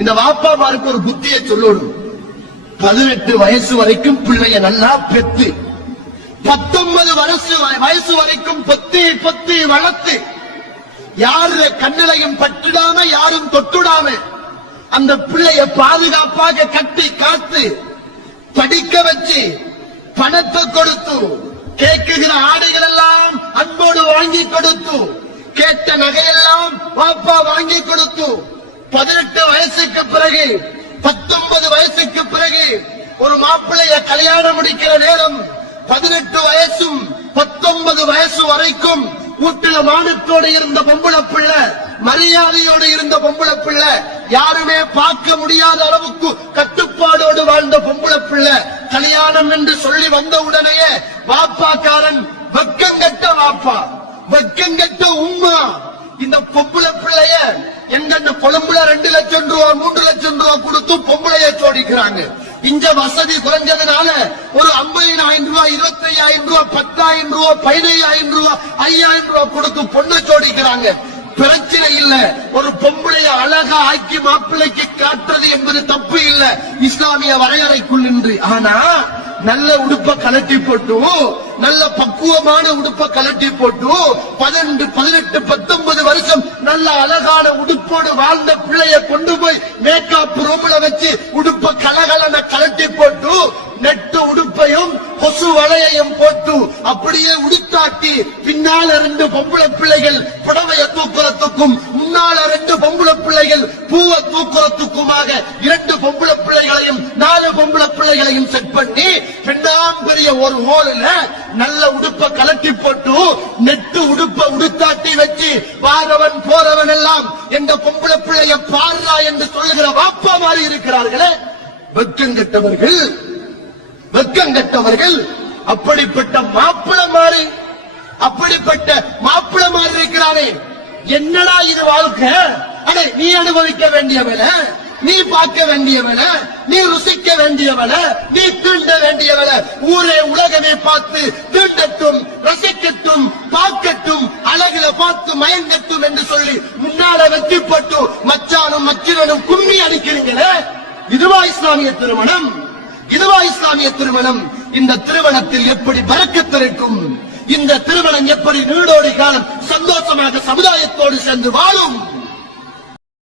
இந்த வாப்பாமாருக்கு ஒரு புத்தியை சொல்லணும். 18 வயசு வரைக்கும் பிள்ளைய நல்லா பெத்து 19 வயசு வரைக்கும் பொத்தி வளர்த்து யாரு கண்ணிலையும் பட்டுடாம யாரும் தொட்டுடாம அந்த பிள்ளைய பாதுகாப்பாக கட்டி காத்து படிக்க வச்சு பணத்தை கொடுத்து கேட்குகிற ஆடைகள் எல்லாம் அன்போடு வாங்கி கொடுத்து கேட்ட நகையெல்லாம் பாப்பா வாங்கி கொடுத்து 18 வயசுக்கு பிறகு 19 வயசுக்கு பிறகு ஒரு மாப்பிள்ளைய கல்யாணம் முடிக்கிற நேரம் 18 வயசும் 19 வயசு வரைக்கும் வீட்டுல மானத்தோடு இருந்த பொம்பளை பிள்ளை, மரியாதையோடு இருந்த பொம்பளை பிள்ளை, யாருமே பார்க்க முடியாத அளவுக்கு கட்டுப்பாடோடு வாழ்ந்த பொம்பளை பிள்ளை கல்யாணம் என்று சொல்லி வந்த உடனேயே வாப்பாக்காரன் வெக்கங்கட்ட வாப்பா, வெக்கங்கட்ட உம்மா இந்த பொம்பளை பிள்ளைய எங்க கொழும்புல 2 லட்சம் ரூபாய் 3 லட்சம் ரூபாய் கொடுத்து பொம்பளைய சோடிக்கிறாங்க. இங்க வசதி குறைஞ்சதுனால ஒரு 50,000 ரூபாய் 25,000 ரூபாய் 10,000 ரூபாய் 15,000 ரூபாய் 5,000 ரூபாய் கொடுத்து பொண்ணை சோடிக்கிறாங்க. பிரச்சனை இல்ல, ஒரு பொம்பளைய அழகா ஆக்கி மாப்பிள்ளைக்கு காட்டுறது என்பது தப்பு இல்ல இஸ்லாமிய வரையறைக்குள் நின்று. ஆனா நல்ல உடுப்ப கலட்டி போட்டு நல்ல பக்குவமான உடுப்ப கலட்டி போட்டு 18, 19 வருஷம் நல்ல அழகான உடுப்போடு வாழ்ந்த பிள்ளைய கொண்டு போய் மேக்கப் ரூம்ல வச்சு உடுப்ப கலகலன கலட்டி போட்டு நெட்டு உடுப்பையும் கொசு வளையையும் போட்டு அப்படியே உடுத்தாட்டி பின்னால 2 பொம்பளை பிள்ளைகள் புடவைய தூக்குறதுக்கும் முன்னால 2 பொம்பளை பிள்ளைகள் பூவை தூக்குறதுக்குமாக 2 பொம்பளை பிள்ளைகளையும் 4 பொம்பளை பிள்ளைகளையும் செட் பண்ணி பின்னாம் பெரிய ஒரு ஹோலில் நல்ல உடுப்ப கலட்டி போட்டு நெட்டு உடுப்ப உடுத்தாட்டி வச்சு வாரவன் போறவன் எல்லாம் எந்த பொம்பளை பிள்ளைய பாடுறா என்று சொல்லுகிற வாப்பா மாறி இருக்கிறார்களே, வெக்கங்கெட்டவர்கள், வெக்கங்கெட்டவர்கள். அப்படிப்பட்ட மாப்பிளை மாறி இருக்கிறானே, என்னடா இது வாழ்க்கை? அடே, நீ அனுபவிக்க வேண்டியவன, நீ பார்க்க வேண்டியவன, நீ ருசிக்க வேண்டியவன, நீ தீண்ட வேண்டியவன. ஊரே உலகமே பார்த்து தீண்டட்டும், ரசிக்கட்டும், பார்க்கட்டும், அழகுல பார்த்து மயங்கட்டும் என்று சொல்லி முன்னால வெற்றி போட்டு மச்சானும் மச்சிரனும் கும்மி அடிக்கிறீங்களே, இதுவா இஸ்லாமிய திருமணம்? இதுவா இஸ்லாமிய திருமணம்? இந்த திருமணத்தில் எப்படி பரக்கத்து இருக்கும்? இந்த திருமணம் எப்படி நீடோடி காலம் சந்தோஷமாக சமுதாயத்தோடு சேர்ந்து வாழும்?